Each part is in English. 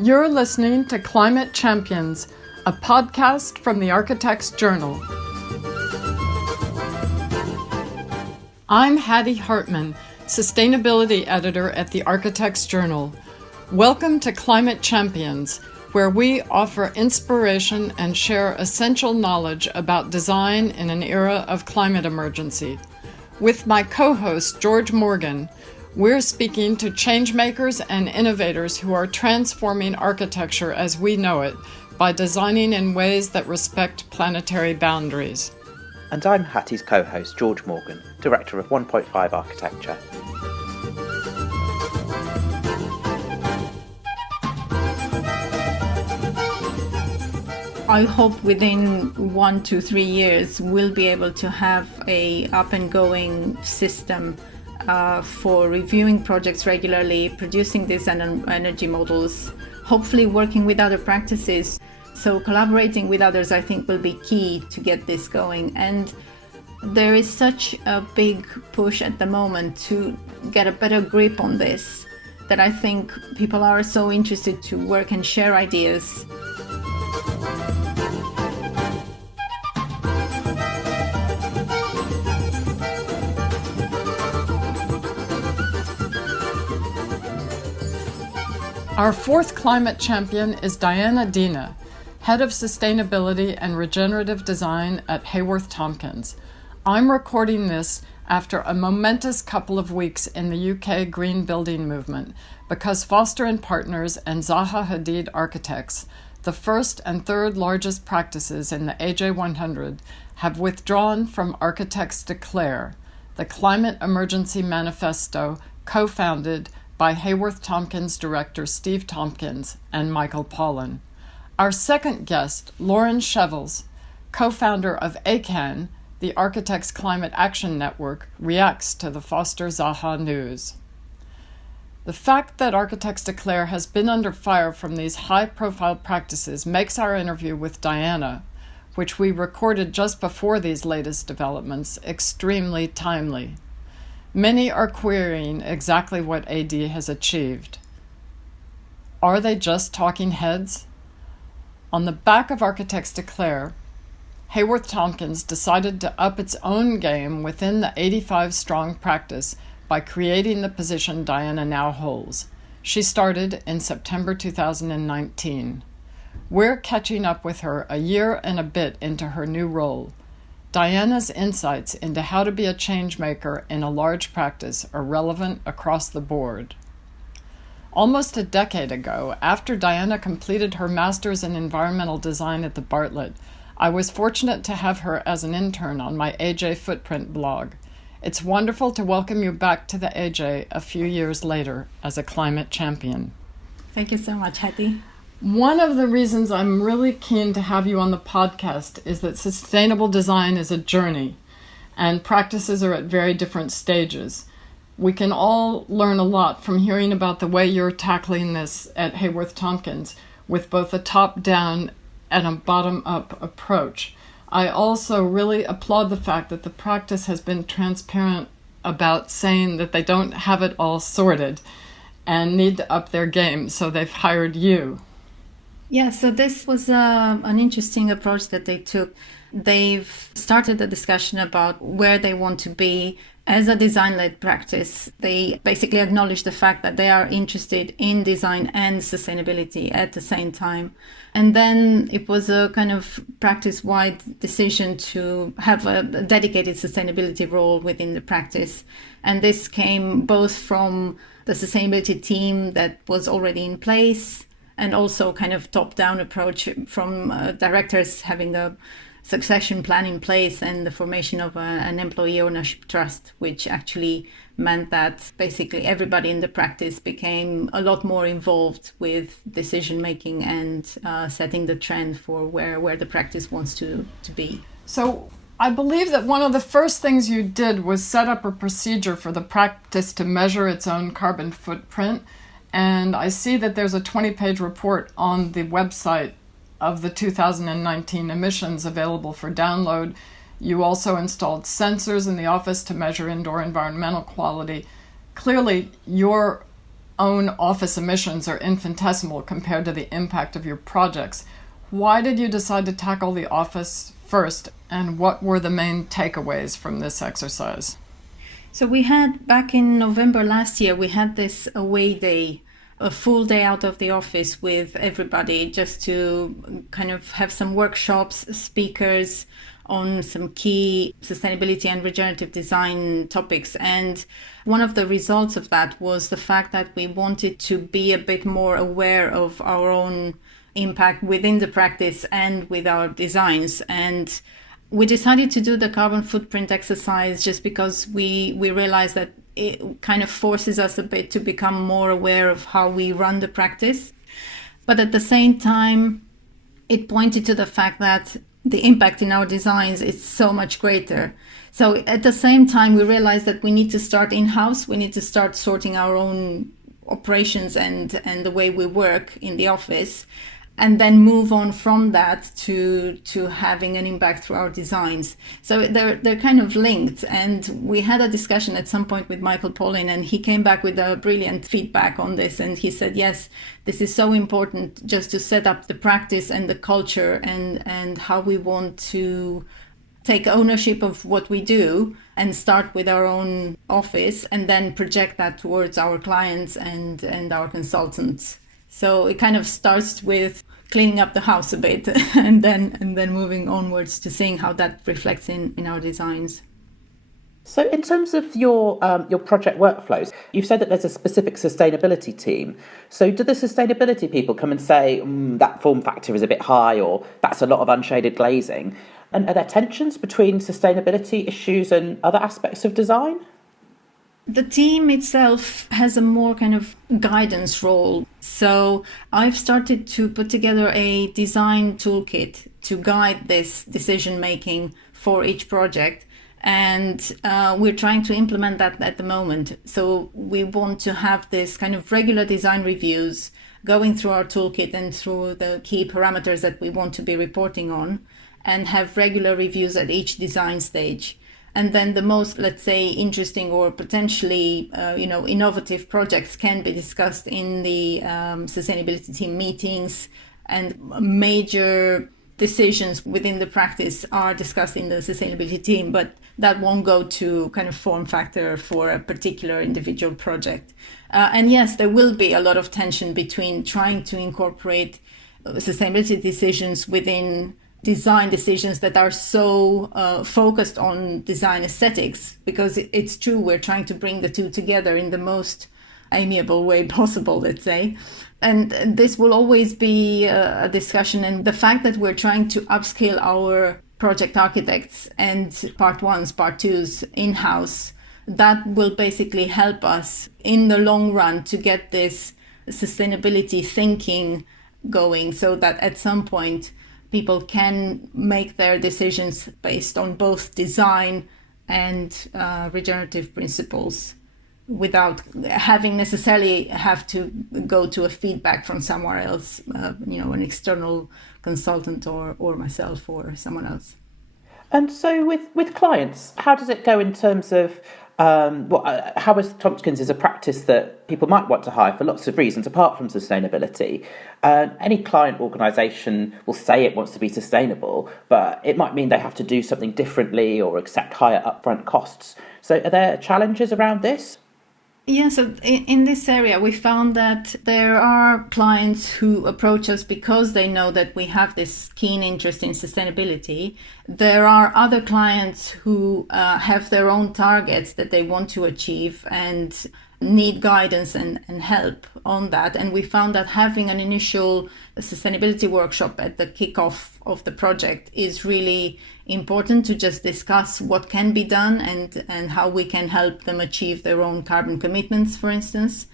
You're listening to Climate Champions, a podcast from the Architects Journal. I'm Hattie Hartman, Sustainability Editor at the Architects Journal. Welcome to Climate Champions, where we offer inspiration and share essential knowledge about design in an era of climate emergency. With my co-host, George Morgan, we're speaking to changemakers and innovators who are transforming architecture as we know it by designing in ways that respect planetary boundaries. And I'm Hattie's co-host, George Morgan, Director of 1.5 Architecture. I hope within 1 to 3 years we'll be able to have a up and going system for reviewing projects regularly, producing these energy models, hopefully working with other practices. So collaborating with others, I think, will be key to get this going. And there is such a big push at the moment to get a better grip on this that I think people are so interested to work and share ideas. Our fourth climate champion is Diana Dina, Head of Sustainability and Regenerative Design at Haworth Tompkins. I'm recording this after a momentous couple of weeks in the UK green building movement because Foster Partners and ZHA Architects, the first and third largest practices in the AJ100, have withdrawn from Architects Declare, the climate emergency manifesto co-founded by Haworth Tompkins director Steve Tompkins and Michael Pollan. Our second guest, Lauren Shevills, co-founder of ACAN, the Architects Climate Action Network, reacts to the Foster ZHA news. The fact that Architects Declare has been under fire from these high-profile practices makes our interview with Diana, which we recorded just before these latest developments, extremely timely. Many are querying exactly what AD has achieved. Are they just talking heads? On the back of Architects Declare, Haworth Tompkins decided to up its own game within the 85-strong practice by creating the position Diana now holds. She started in September 2019. We're catching up with her a year and a bit into her new role. Diana's insights into how to be a changemaker in a large practice are relevant across the board. Almost a decade ago, after Diana completed her master's in environmental design at the Bartlett, I was fortunate to have her as an intern on my AJ Footprint blog. It's wonderful to welcome you back to the AJ a few years later as a climate champion. Thank you so much, Hattie. One of the reasons I'm really keen to have you on the podcast is that sustainable design is a journey, and practices are at very different stages. We can all learn a lot from hearing about the way you're tackling this at Haworth Tompkins with both a top-down and a bottom-up approach. I also really applaud the fact that the practice has been transparent about saying that they don't have it all sorted and need to up their game, so they've hired you. Yeah, so this was an interesting approach that they took. They've started a discussion about where they want to be as a design-led practice. They basically acknowledge the fact that they are interested in design and sustainability at the same time. And then it was a kind of practice-wide decision to have a dedicated sustainability role within the practice. And this came both from the sustainability team that was already in place and also kind of top-down approach from directors having a succession plan in place and the formation of an employee ownership trust, which actually meant that basically everybody in the practice became a lot more involved with decision making and setting the trend for where the practice wants to be. So I believe that one of the first things you did was set up a procedure for the practice to measure its own carbon footprint. And I see that there's a 20-page report on the website of the 2019 emissions available for download. You also installed sensors in the office to measure indoor environmental quality. Clearly, you're own office emissions are infinitesimal compared to the impact of your projects. Why did you decide to tackle the office first, and what were the main takeaways from this exercise? So we had, back in November last year, we had this away day, a full day out of the office with everybody, just to kind of have some workshops, speakers on some key sustainability and regenerative design topics. And one of the results of that was the fact that we wanted to be a bit more aware of our own impact within the practice and with our designs. And we decided to do the carbon footprint exercise just because we realized that it kind of forces us a bit to become more aware of how we run the practice. But at the same time, it pointed to the fact that the impact in our designs is so much greater. So at the same time, we realized that we need to start in-house. We need to start sorting our own operations and the way we work in the office, and then move on from that to having an impact through our designs. So they're kind of linked. And we had a discussion at some point with Michael Paulin, and he came back with a brilliant feedback on this. And he said, yes, this is so important just to set up the practice and the culture and how we want to take ownership of what we do and start with our own office and then project that towards our clients and our consultants. So it kind of starts with cleaning up the house a bit and then moving onwards to seeing how that reflects in our designs. So in terms of your project workflows, you've said that there's a specific sustainability team. So do the sustainability people come and say, that form factor is a bit high, or that's a lot of unshaded glazing? And are there tensions between sustainability issues and other aspects of design? The team itself has a more kind of guidance role. So I've started to put together a design toolkit to guide this decision making for each project. And we're trying to implement that at the moment. So we want to have this kind of regular design reviews going through our toolkit and through the key parameters that we want to be reporting on, and have regular reviews at each design stage. And then the most, let's say, interesting or potentially, innovative projects can be discussed in the sustainability team meetings, and major decisions within the practice are discussed in the sustainability team, but that won't go to kind of form factor for a particular individual project. And yes, there will be a lot of tension between trying to incorporate sustainability decisions within design decisions that are so focused on design aesthetics, because it's true, we're trying to bring the two together in the most amiable way possible, let's say. And this will always be a discussion. And the fact that we're trying to upskill our project architects and part ones, part twos in-house, that will basically help us in the long run to get this sustainability thinking going, so that at some point people can make their decisions based on both design and regenerative principles, without having necessarily have to go to a feedback from somewhere else, an external consultant or myself or someone else. And so with clients, how does it go in terms of Haworth Tompkins is a practice that people might want to hire for lots of reasons apart from sustainability. Any client organisation will say it wants to be sustainable, but it might mean they have to do something differently or accept higher upfront costs. So are there challenges around this? Yeah, so in this area, we found that there are clients who approach us because they know that we have this keen interest in sustainability. There are other clients who have their own targets that they want to achieve and need guidance and help on that. And we found that having an initial sustainability workshop at the kickoff of the project is really important, to just discuss what can be done and how we can help them achieve their own carbon commitments, for instance.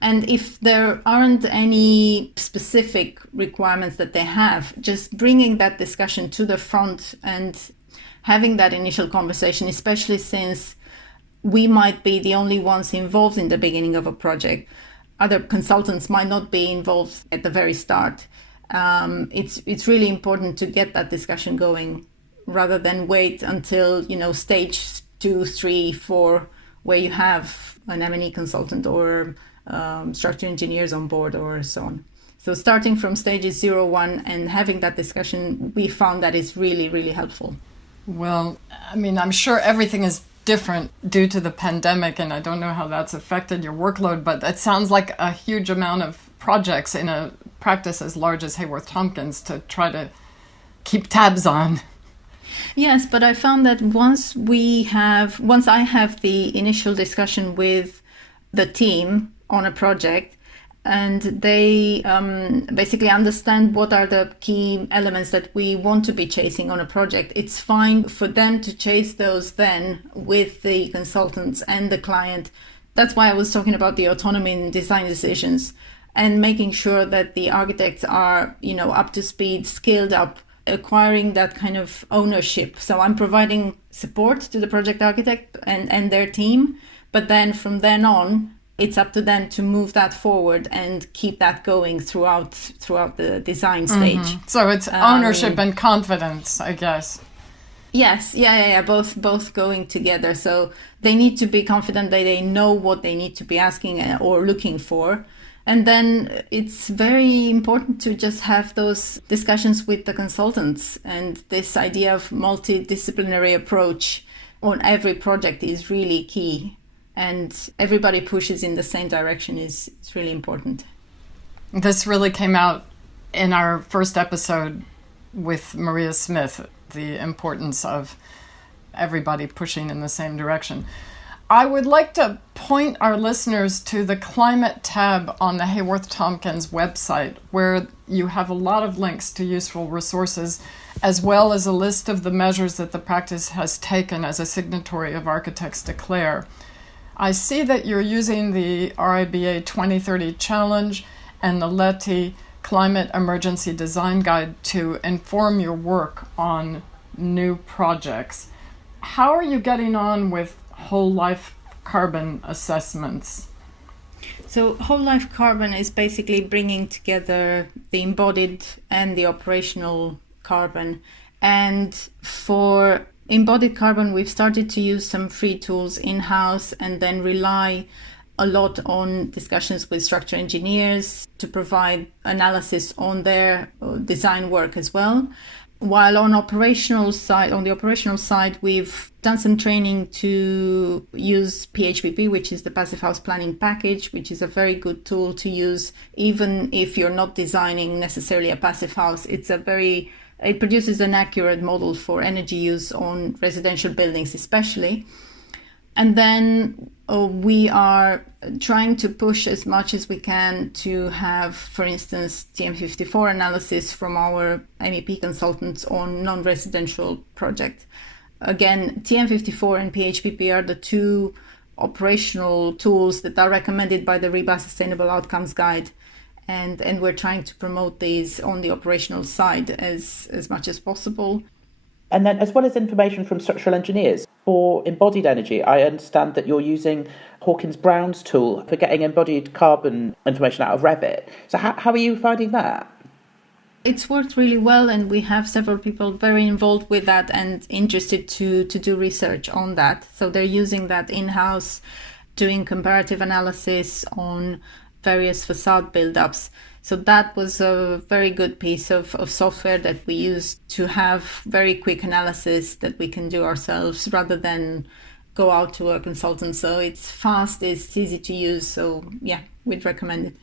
And if there aren't any specific requirements that they have, just bringing that discussion to the front and having that initial conversation, especially since we might be the only ones involved in the beginning of a project. Other consultants might not be involved at the very start. It's really important to get that discussion going rather than wait until, stage 2, 3, 4, where you have an M&E consultant or structural engineers on board or so on. So starting from stages 0, 1 and having that discussion, we found that is really, really helpful. Well, I mean, I'm sure everything is different due to the pandemic, and I don't know how that's affected your workload, but it sounds like a huge amount of projects in a practice as large as Haworth Tompkins to try to keep tabs on. Yes, but I found that once I have the initial discussion with the team on a project, and they basically understand what are the key elements that we want to be chasing on a project, it's fine for them to chase those then with the consultants and the client. That's why I was talking about the autonomy in design decisions and making sure that the architects are, up to speed, skilled up, acquiring that kind of ownership. So I'm providing support to the project architect and their team, but then from then on, it's up to them to move that forward and keep that going throughout the design stage. Mm-hmm. So it's ownership and confidence, I guess. Yes, yeah. Both going together. So they need to be confident that they know what they need to be asking or looking for. And then it's very important to just have those discussions with the consultants. And this idea of multidisciplinary approach on every project is really key. And everybody pushes in the same direction is really important. This really came out in our first episode with Maria Smith, the importance of everybody pushing in the same direction. I would like to point our listeners to the climate tab on the Haworth Tompkins website, where you have a lot of links to useful resources, as well as a list of the measures that the practice has taken as a signatory of Architects Declare. I see that you're using the RIBA 2030 Challenge and the LETI Climate Emergency Design Guide to inform your work on new projects. How are you getting on with whole life carbon assessments? So whole life carbon is basically bringing together the embodied and the operational carbon. And for embodied carbon, we've started to use some free tools in-house and then rely a lot on discussions with structural engineers to provide analysis on their design work as well. While on the operational side, we've done some training to use PHPP, which is the Passive House Planning Package, which is a very good tool to use even if you're not designing necessarily a passive house. It produces an accurate model for energy use on residential buildings especially. And then we are trying to push as much as we can to have, for instance, TM54 analysis from our MEP consultants on non-residential projects. Again, TM54 and PHPP are the two operational tools that are recommended by the RIBA Sustainable Outcomes Guide. And we're trying to promote these on the operational side as much as possible. And then, as well as information from structural engineers, for embodied energy, I understand that you're using Hawkins-Brown's tool for getting embodied carbon information out of Revit. So how are you finding that? It's worked really well, and we have several people very involved with that and interested to do research on that. So they're using that in-house, doing comparative analysis on various facade build-ups. So that was a very good piece of software that we used to have very quick analysis that we can do ourselves rather than go out to a consultant. So it's fast, it's easy to use. So yeah, we'd recommend it.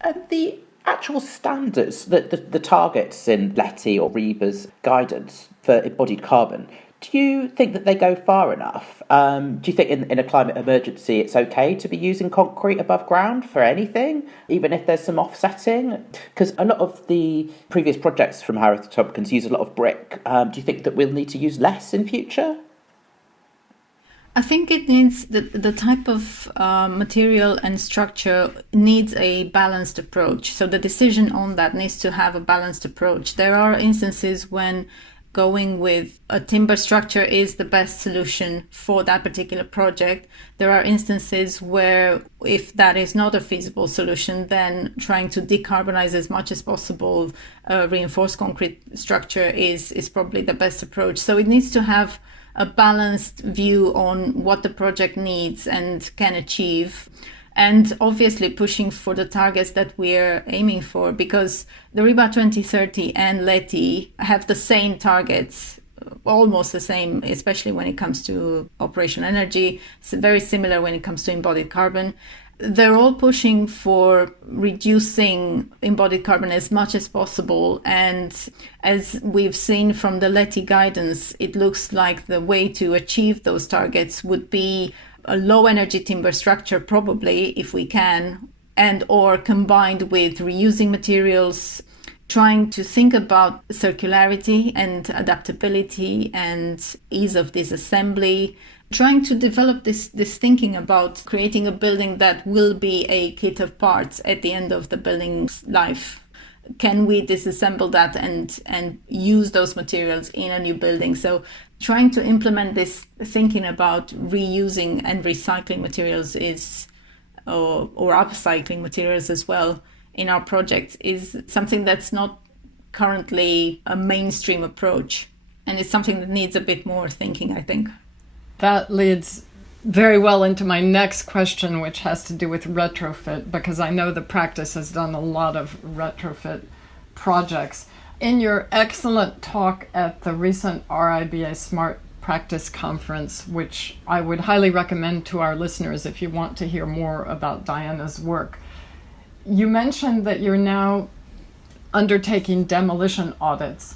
And the actual standards, the targets in LETI or RIBA's guidance for embodied carbon, do you think that they go far enough? Do you think in a climate emergency it's okay to be using concrete above ground for anything, even if there's some offsetting? Because a lot of the previous projects from Haworth Tompkins use a lot of brick. Do you think that we'll need to use less in future? I think it needs the type of material and structure needs a balanced approach. So the decision on that needs to have a balanced approach. There are instances when going with a timber structure is the best solution for that particular project. There are instances where if that is not a feasible solution, then trying to decarbonize as much as possible reinforced concrete structure is probably the best approach. So it needs to have a balanced view on what the project needs and can achieve. and obviously pushing for the targets that we're aiming for, because the RIBA 2030 and LETI have the same targets, almost the same, especially when it comes to operational energy. It's very similar when it comes to embodied carbon. They're all pushing for reducing embodied carbon as much as possible. And as we've seen from the LETI guidance, it looks like the way to achieve those targets would be a low energy timber structure, probably, if we can, and or combined with reusing materials, trying to think about circularity and adaptability and ease of disassembly, trying to develop this thinking about creating a building that will be a kit of parts at the end of the building's life. Can we disassemble that and use those materials in a new building? So trying to implement this thinking about reusing and recycling materials or upcycling materials as well in our projects is something that's not currently a mainstream approach. And it's something that needs a bit more thinking, I think. That leads very well into my next question, which has to do with retrofit, because I know the practice has done a lot of retrofit projects. In your excellent talk at the recent RIBA Smart Practice Conference, which I would highly recommend to our listeners if you want to hear more about Diana's work, you mentioned that you're now undertaking demolition audits.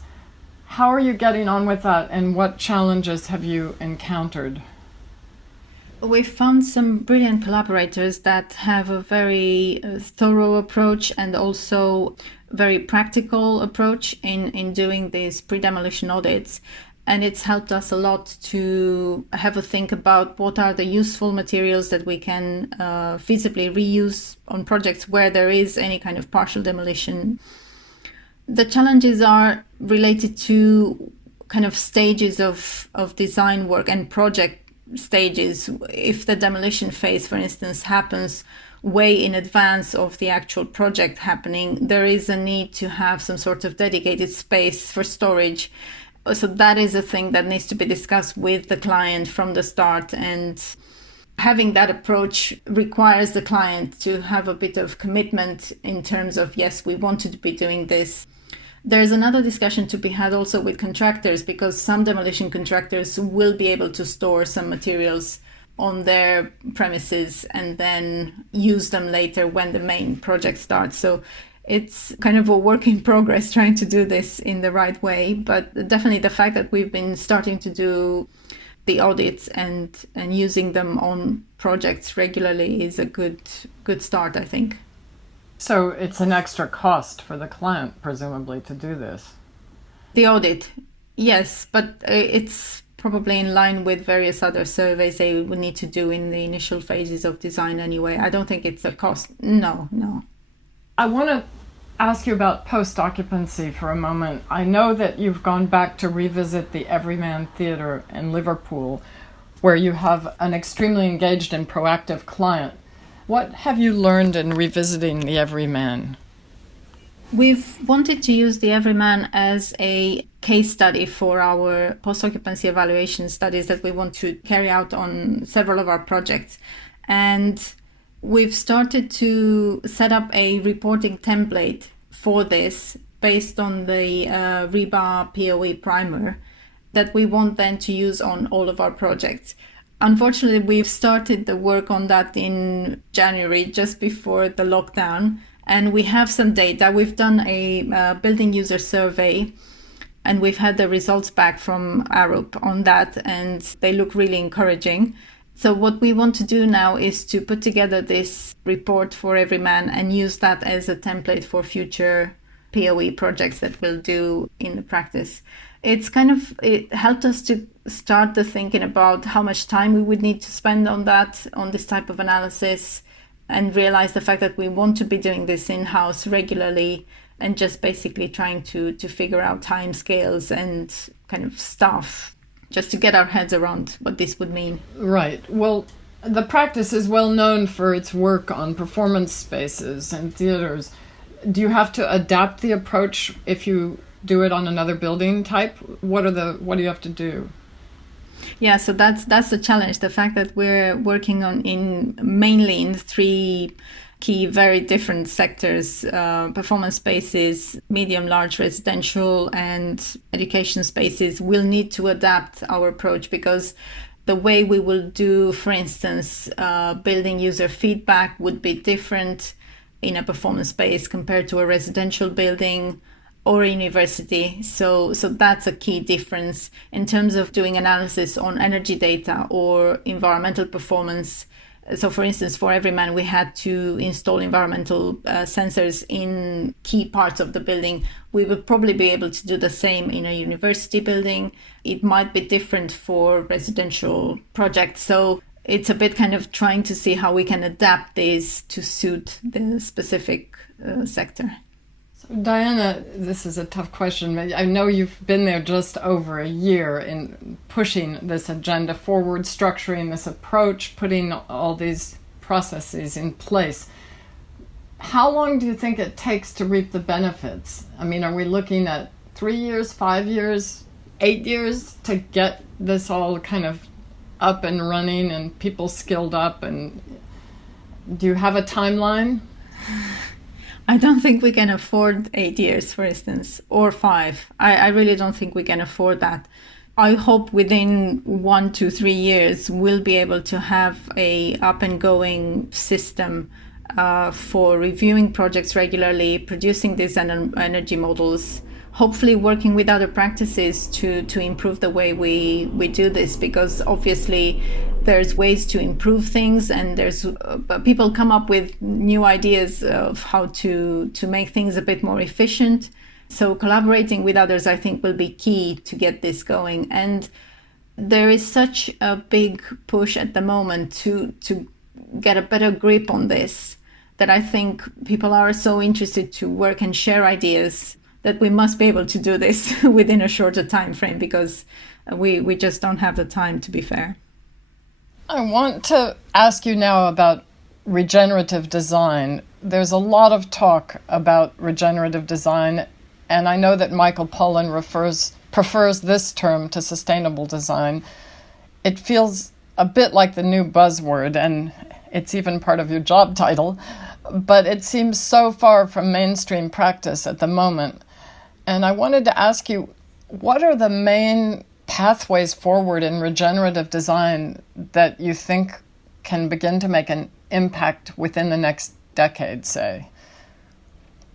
How are you getting on with that, and what challenges have you encountered? We found some brilliant collaborators that have a very thorough approach and also very practical approach in doing these pre-demolition audits. And it's helped us a lot to have a think about what are the useful materials that we can feasibly reuse on projects where there is any kind of partial demolition. The challenges are related to kind of stages of design work and project stages. If the demolition phase, for instance, happens way in advance of the actual project happening, there is a need to have some sort of dedicated space for storage. So that is a thing that needs to be discussed with the client from the start. And having that approach requires the client to have a bit of commitment in terms of, yes, we wanted to be doing this. There's another discussion to be had also with contractors, because some demolition contractors will be able to store some materials on their premises and then use them later when the main project starts. So it's kind of a work in progress trying to do this in the right way. But definitely the fact that we've been starting to do the audits and using them on projects regularly is a good start, I think. So it's an extra cost for the client, presumably, to do this. The audit, yes, but it's probably in line with various other surveys they would need to do in the initial phases of design anyway. I don't think it's a cost. No. I want to ask you about post-occupancy for a moment. I know that you've gone back to revisit the Everyman Theatre in Liverpool, where you have an extremely engaged and proactive client. What have you learned in revisiting the Everyman? We've wanted to use the Everyman as a case study for our post-occupancy evaluation studies that we want to carry out on several of our projects. And we've started to set up a reporting template for this based on the RIBA POE primer that we want then to use on all of our projects. Unfortunately, we've started the work on that in January, just before the lockdown, and we have some data. We've done a building user survey, and we've had the results back from Arup on that, and they look really encouraging. So what we want to do now is to put together this report for Everyman and use that as a template for future POE projects that we'll do in the practice. It helped us to start the thinking about how much time we would need to spend on this type of analysis, and realize the fact that we want to be doing this in-house regularly and just basically trying to figure out timescales and kind of stuff just to get our heads around what this would mean. Right. Well, the practice is well known for its work on performance spaces and theaters. Do you have to adapt the approach if you do it on another building type? What do you have to do? Yeah, so that's the challenge. The fact that we're working on mainly in three key, very different sectors: performance spaces, medium, large residential, and education spaces. We'll need to adapt our approach because the way we will do, for instance, building user feedback would be different in a performance space compared to a residential building or a university. So that's a key difference in terms of doing analysis on energy data or environmental performance. So for instance, for Everyman, we had to install environmental sensors in key parts of the building. We would probably be able to do the same in a university building. It might be different for residential projects. So it's a bit kind of trying to see how we can adapt this to suit the specific sector. Diana, this is a tough question. I know you've been there just over a year in pushing this agenda forward, structuring this approach, putting all these processes in place. How long do you think it takes to reap the benefits? I mean, are we looking at 3 years, 5 years, 8 years to get this all kind of up and running and people skilled up? And do you have a timeline? I don't think we can afford 8 years, for instance, or 5. I really don't think we can afford that. I hope within 1 to 3 years, we'll be able to have a up and going system for reviewing projects regularly, producing these energy models, hopefully working with other practices to improve the way we do this, because obviously there's ways to improve things, and there's people come up with new ideas of how to make things a bit more efficient. So collaborating with others, I think, will be key to get this going. And there is such a big push at the moment to get a better grip on this, that I think people are so interested to work and share ideas that we must be able to do this within a shorter time frame, because we just don't have the time, to be fair. I want to ask you now about regenerative design. There's a lot of talk about regenerative design, and I know that Michael Pollan prefers this term to sustainable design. It feels a bit like the new buzzword, and it's even part of your job title, but it seems so far from mainstream practice at the moment. And I wanted to ask you, what are the main pathways forward in regenerative design that you think can begin to make an impact within the next decade, say?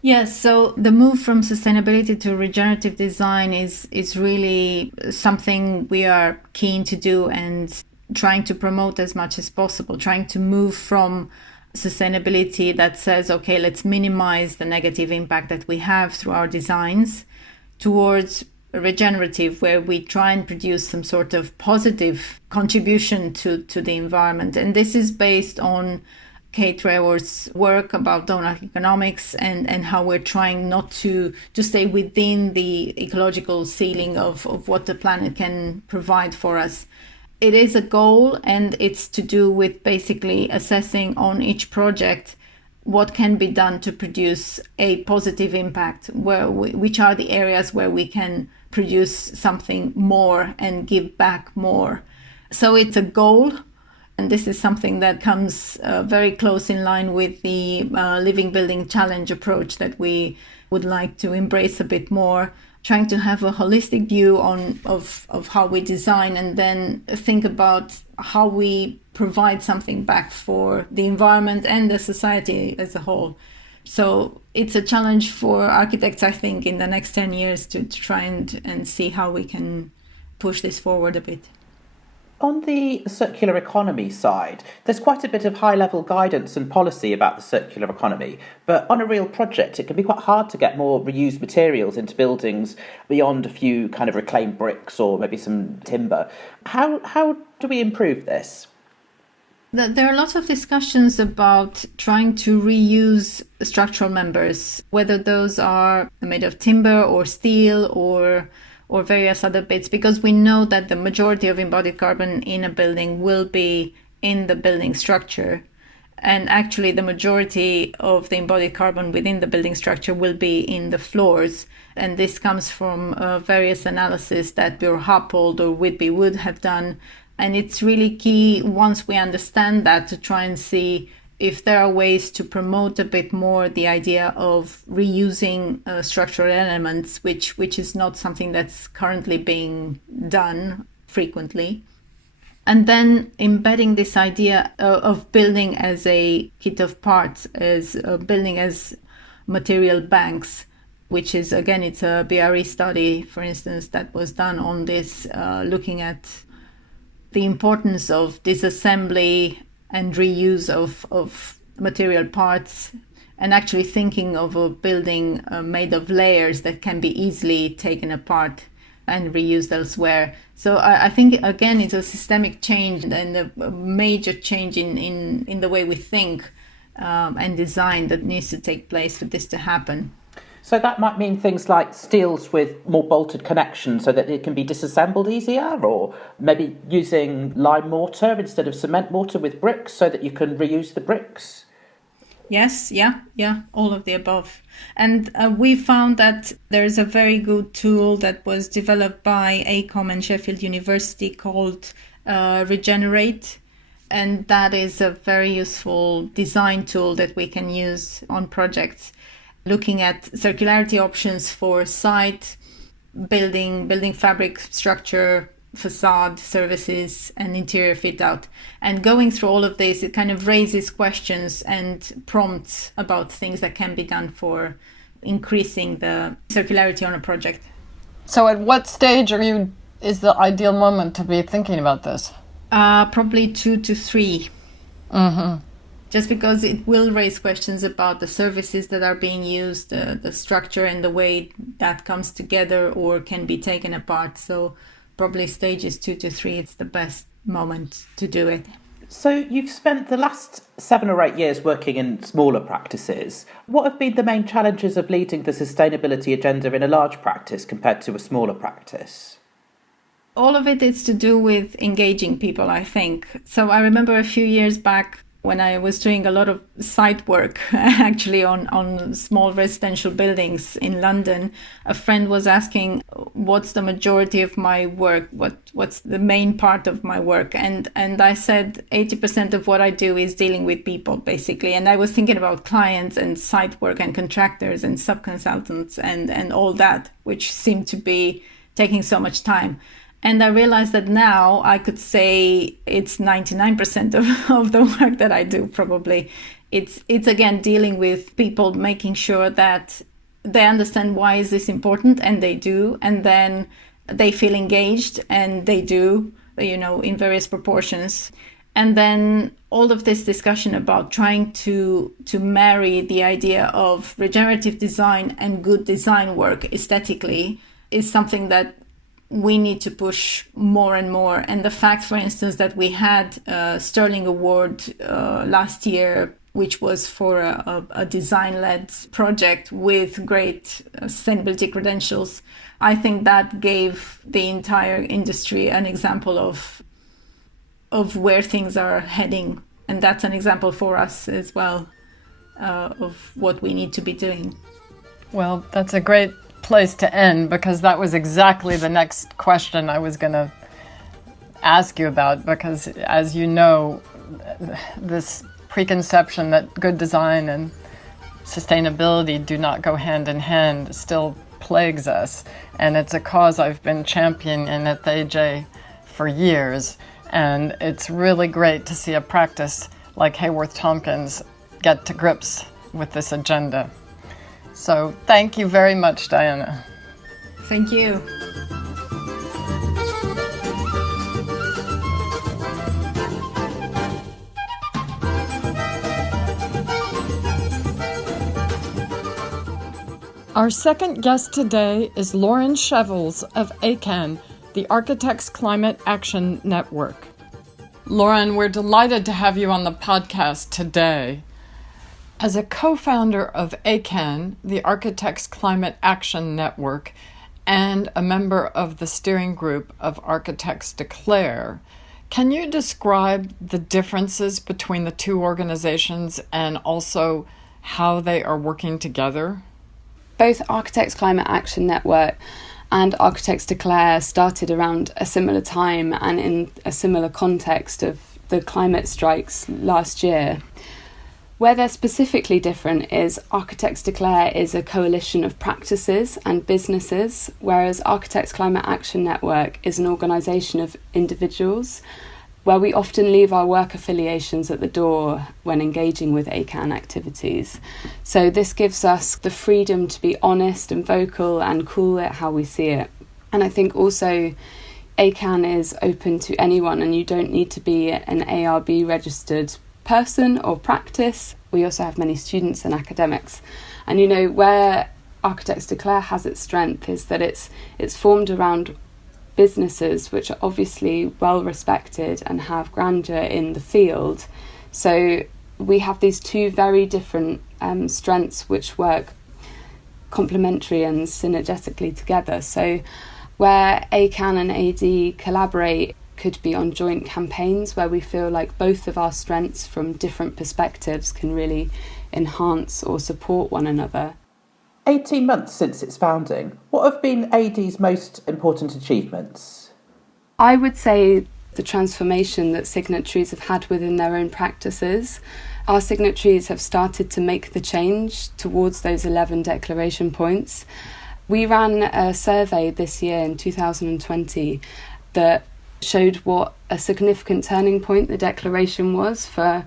Yes, so the move from sustainability to regenerative design is really something we are keen to do and trying to promote as much as possible, trying to move from sustainability that says, okay, let's minimize the negative impact that we have through our designs, towards regenerative, where we try and produce some sort of positive contribution to the environment. And this is based on Kate Raworth's work about donut economics and how we're trying not to stay within the ecological ceiling of what the planet can provide for us. It is a goal, and it's to do with basically assessing on each project what can be done to produce a positive impact, which are the areas where we can produce something more and give back more. So it's a goal, and this is something that comes very close in line with the Living Building Challenge approach that we would like to embrace a bit more, trying to have a holistic view of how we design, and then think about how we provide something back for the environment and the society as a whole. So it's a challenge for architects, I think, in the next 10 years to try and see how we can push this forward a bit. On the circular economy side, there's quite a bit of high-level guidance and policy about the circular economy, but on a real project, it can be quite hard to get more reused materials into buildings beyond a few kind of reclaimed bricks or maybe some timber. How do we improve this? There are lots of discussions about trying to reuse structural members, whether those are made of timber or steel or various other bits, because we know that the majority of embodied carbon in a building will be in the building structure. And actually, the majority of the embodied carbon within the building structure will be in the floors. And this comes from various analyses that Bureau Happold or Whitby would have done. And it's really key, once we understand that, to try and see if there are ways to promote a bit more the idea of reusing structural elements, which is not something that's currently being done frequently. And then embedding this idea of building as a kit of parts, as building as material banks, which is, again, it's a BRE study, for instance, that was done on this, looking at the importance of disassembly and reuse of material parts, and actually thinking of a building made of layers that can be easily taken apart and reused elsewhere. So I think, again, it's a systemic change and a major change in the way we think and design that needs to take place for this to happen. So that might mean things like steels with more bolted connections so that it can be disassembled easier, or maybe using lime mortar instead of cement mortar with bricks so that you can reuse the bricks. Yes, yeah, all of the above. And we found that there's a very good tool that was developed by ACAN and Sheffield University called Regenerate. And that is a very useful design tool that we can use on projects, looking at circularity options for site, building fabric structure, facade services, and interior fit out. And going through all of this, it kind of raises questions and prompts about things that can be done for increasing the circularity on a project. So at what stage is the ideal moment to be thinking about this? Probably 2 to 3. Mm-hmm. Just because it will raise questions about the services that are being used, the structure and the way that comes together or can be taken apart. So probably stages 2 to 3, it's the best moment to do it. So you've spent the last 7 or 8 years working in smaller practices. What have been the main challenges of leading the sustainability agenda in a large practice compared to a smaller practice? All of it is to do with engaging people, I think. So I remember a few years back when I was doing a lot of site work, actually on small residential buildings in London, a friend was asking, what's the majority of my work? What's the main part of my work? And I said 80% of what I do is dealing with people, basically. And I was thinking about clients and site work and contractors and subconsultants and all that, which seemed to be taking so much time. And I realized that now I could say it's 99% of the work that I do, probably. It's again, dealing with people, making sure that they understand why is this important, and they do. And then they feel engaged, and they do, in various proportions. And then all of this discussion about trying to marry the idea of regenerative design and good design work aesthetically is something that we need to push more and more. And the fact, for instance, that we had a Sterling Award last year, which was for a design-led project with great sustainability credentials, I think that gave the entire industry an example of where things are heading. And that's an example for us as well of what we need to be doing. Well, that's a great place to end, because that was exactly the next question I was going to ask you about, because as you know, this preconception that good design and sustainability do not go hand in hand still plagues us, and it's a cause I've been championing at the AJ for years, and it's really great to see a practice like Haworth Tompkins get to grips with this agenda. So thank you very much, Diana. Thank you. Our second guest today is Lauren Shevills of ACAN, the Architects Climate Action Network. Lauren, we're delighted to have you on the podcast today. As a co-founder of ACAN, the Architects Climate Action Network, and a member of the steering group of Architects Declare, Can you describe the differences between the two organizations and also how they are working together? Both Architects Climate Action Network and Architects Declare started around a similar time and in a similar context of the climate strikes last year. Where they're specifically different is Architects Declare is a coalition of practices and businesses, whereas Architects Climate Action Network is an organisation of individuals, where we often leave our work affiliations at the door when engaging with ACAN activities. So this gives us the freedom to be honest and vocal and call it how we see it. And I think also ACAN is open to anyone, and you don't need to be an ARB registered person or practice. We also have many students and academics. And where Architects Declare has its strength is that it's formed around businesses which are obviously well respected and have grandeur in the field. So we have these two very different strengths which work complementary and synergetically together. So where ACAN and AD collaborate could be on joint campaigns where we feel like both of our strengths from different perspectives can really enhance or support one another. 18 months since its founding, what have been AD's most important achievements? I would say the transformation that signatories have had within their own practices. Our signatories have started to make the change towards those 11 declaration points. We ran a survey this year in 2020 that showed what a significant turning point the declaration was for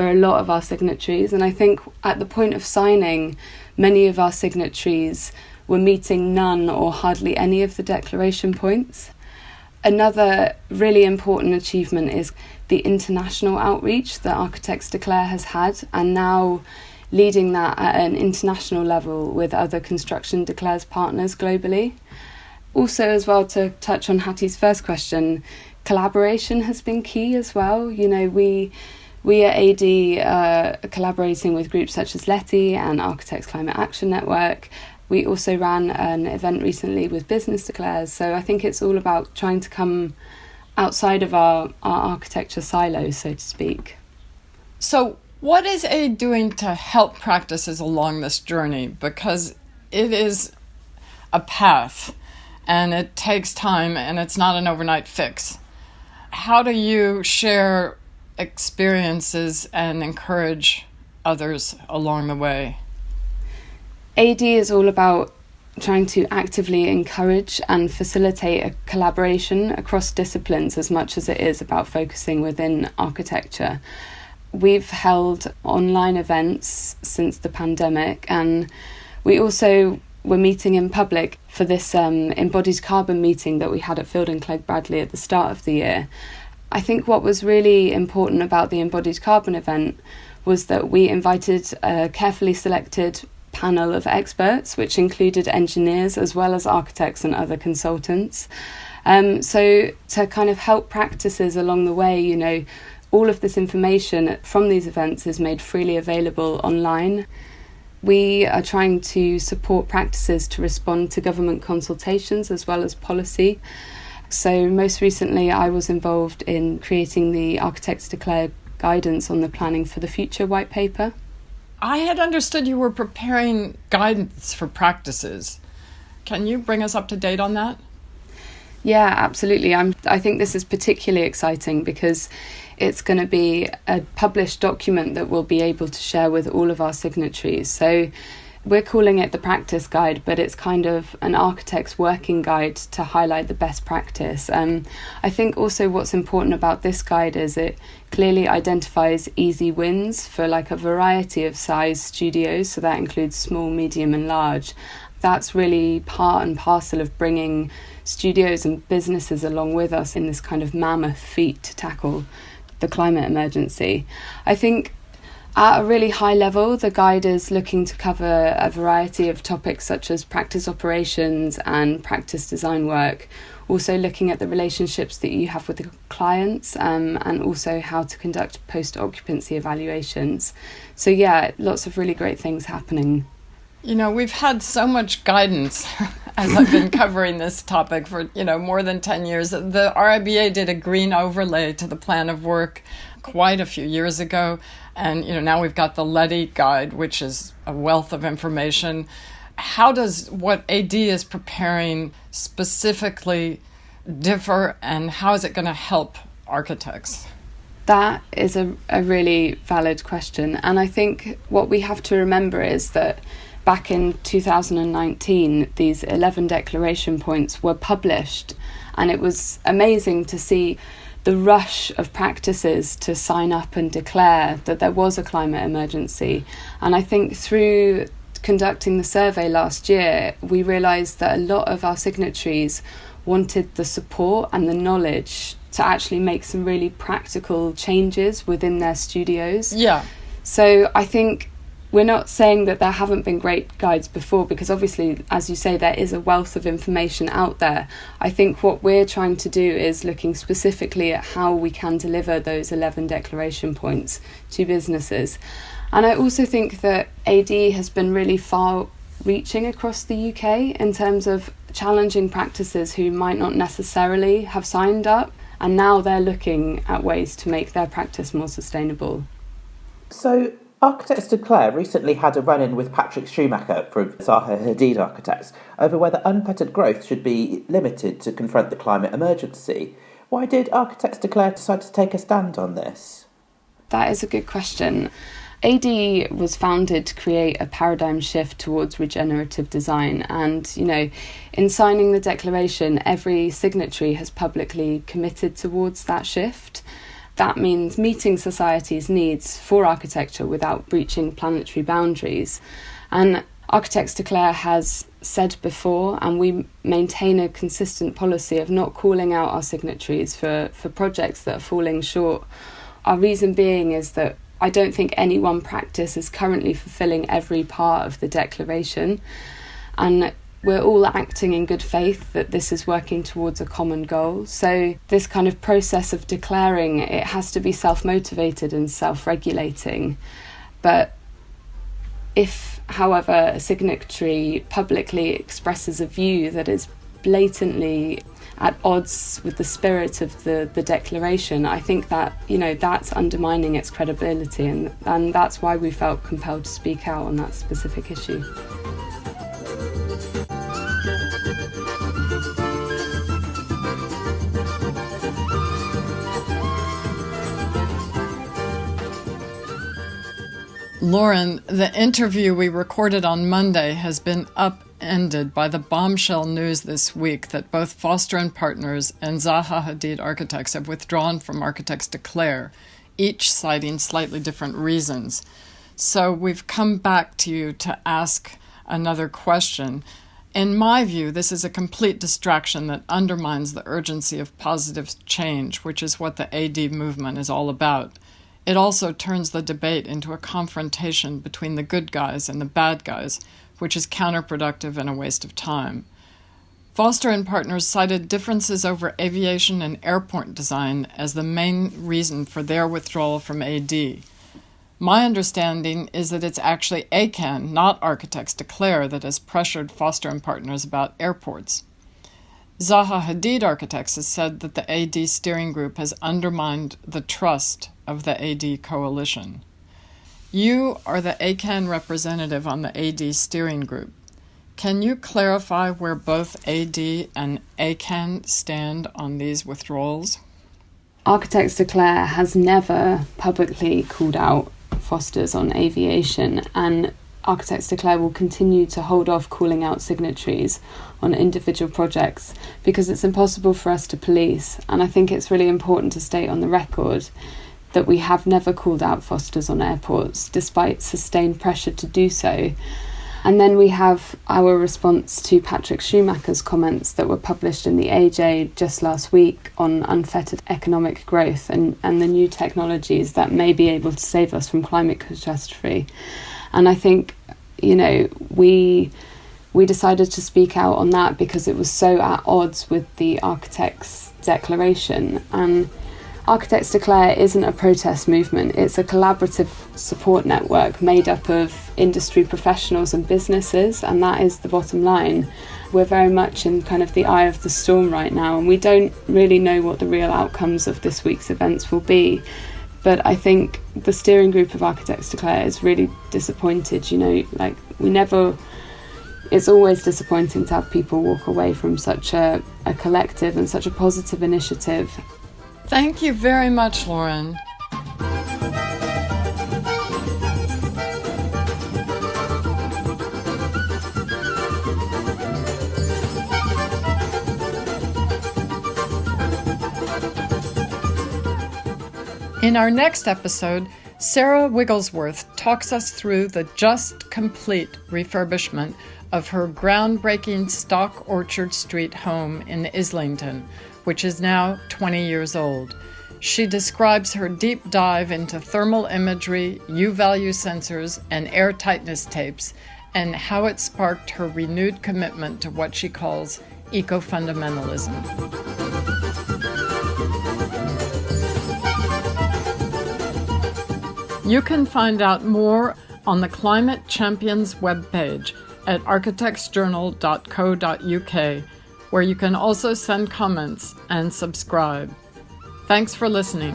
a lot of our signatories. And I think at the point of signing, many of our signatories were meeting none or hardly any of the declaration points. Another really important achievement is the international outreach that Architects Declare has had, and now leading that at an international level with other Construction Declare's partners globally. Also, as well, to touch on Hattie's first question, collaboration has been key as well. We at AD are collaborating with groups such as LETI and Architects Climate Action Network. We also ran an event recently with Business Declares. So I think it's all about trying to come outside of our architecture silos, so to speak. So what is AID doing to help practices along this journey? Because it is a path and it takes time and it's not an overnight fix. How do you share experiences and encourage others along the way? AD is all about trying to actively encourage and facilitate a collaboration across disciplines as much as it is about focusing within architecture. We've held online events since the pandemic, and we also were meeting in public for this embodied carbon meeting that we had at Field and Clegg Bradley at the start of the year. I think what was really important about the embodied carbon event was that we invited a carefully selected panel of experts, which included engineers as well as architects and other consultants. So to kind of help practices along the way, all of this information from these events is made freely available online. We are trying to support practices to respond to government consultations as well as policy. So most recently I was involved in creating the Architects Declare guidance on the Planning for the Future white paper. I had understood you were preparing guidance for practices. Can you bring us up to date on that? Yeah, absolutely. I think this is particularly exciting because it's going to be a published document that we'll be able to share with all of our signatories. So we're calling it the practice guide, but it's kind of an architect's working guide to highlight the best practice. I think also what's important about this guide is it clearly identifies easy wins for like a variety of size studios. So that includes small, medium and large. That's really part and parcel of bringing studios and businesses along with us in this kind of mammoth feat to tackle the climate emergency. I think at a really high level, the guide is looking to cover a variety of topics such as practice operations and practice design work, also looking at the relationships that you have with the clients and also how to conduct post-occupancy evaluations. So yeah, lots of really great things happening. You know, we've had so much guidance as I've been covering this topic for, more than 10 years. The RIBA did a green overlay to the plan of work quite a few years ago. And, now we've got the LEDI guide, which is a wealth of information. How does what AD is preparing specifically differ, and how is it going to help architects? That is a really valid question. And I think what we have to remember is that back in 2019, these 11 declaration points were published, and it was amazing to see the rush of practices to sign up and declare that there was a climate emergency. And I think through conducting the survey last year, we realised that a lot of our signatories wanted the support and the knowledge to actually make some really practical changes within their studios. Yeah. So I think we're not saying that there haven't been great guides before, because obviously, as you say, there is a wealth of information out there. I think what we're trying to do is looking specifically at how we can deliver those 11 declaration points to businesses. And I also think that AD has been really far-reaching across the UK in terms of challenging practices who might not necessarily have signed up, and now they're looking at ways to make their practice more sustainable. So Architects Declare recently had a run-in with Patrick Schumacher from ZHA Hadid Architects over whether unfettered growth should be limited to confront the climate emergency. Why did Architects Declare decide to take a stand on this? That is a good question. AD was founded to create a paradigm shift towards regenerative design, and in signing the declaration, every signatory has publicly committed towards that shift. That means meeting society's needs for architecture without breaching planetary boundaries. And Architects Declare has said before, and we maintain a consistent policy of not calling out our signatories for projects that are falling short. Our reason being is that I don't think any one practice is currently fulfilling every part of the declaration, and we're all acting in good faith that this is working towards a common goal. So this kind of process of declaring, it has to be self-motivated and self-regulating. But if, however, a signatory publicly expresses a view that is blatantly at odds with the spirit of the declaration, I think that, that's undermining its credibility, and that's why we felt compelled to speak out on that specific issue. Lauren, the interview we recorded on Monday has been upended by the bombshell news this week that both Foster Partners and ZHA Hadid Architects have withdrawn from Architects Declare, each citing slightly different reasons. So we've come back to you to ask another question. In my view, this is a complete distraction that undermines the urgency of positive change, which is what the AD movement is all about. It also turns the debate into a confrontation between the good guys and the bad guys, which is counterproductive and a waste of time. Foster and Partners cited differences over aviation and airport design as the main reason for their withdrawal from AD. My understanding is that it's actually ACAN, not Architects Declare, that has pressured Foster and Partners about airports. ZHA Hadid Architects has said that the AD steering group has undermined the trust of the AD coalition. You are the ACAN representative on the AD steering group. Can you clarify where both AD and ACAN stand on these withdrawals? Architects Declare has never publicly called out Foster's on aviation, and Architects Declare will continue to hold off calling out signatories on individual projects because it's impossible for us to police. And I think it's really important to state on the record that we have never called out Foster's on airports, despite sustained pressure to do so. And then we have our response to Patrick Schumacher's comments that were published in the AJ just last week on unfettered economic growth and the new technologies that may be able to save us from climate catastrophe. And I think, we decided to speak out on that because it was so at odds with the Architects' Declaration. And Architects Declare isn't a protest movement, it's a collaborative support network made up of industry professionals and businesses, and that is the bottom line. We're very much in kind of the eye of the storm right now, and we don't really know what the real outcomes of this week's events will be. But I think the steering group of Architects Declare is really disappointed, it's always disappointing to have people walk away from such a collective and such a positive initiative. Thank you very much, Lauren. In our next episode, Sarah Wigglesworth talks us through the just complete refurbishment of her groundbreaking Stock Orchard Street home in Islington, which is now 20 years old. She describes her deep dive into thermal imagery, U-value sensors, and air tightness tapes, and how it sparked her renewed commitment to what she calls eco-fundamentalism. You can find out more on the Climate Champions webpage at architectsjournal.co.uk, where you can also send comments and subscribe. Thanks for listening.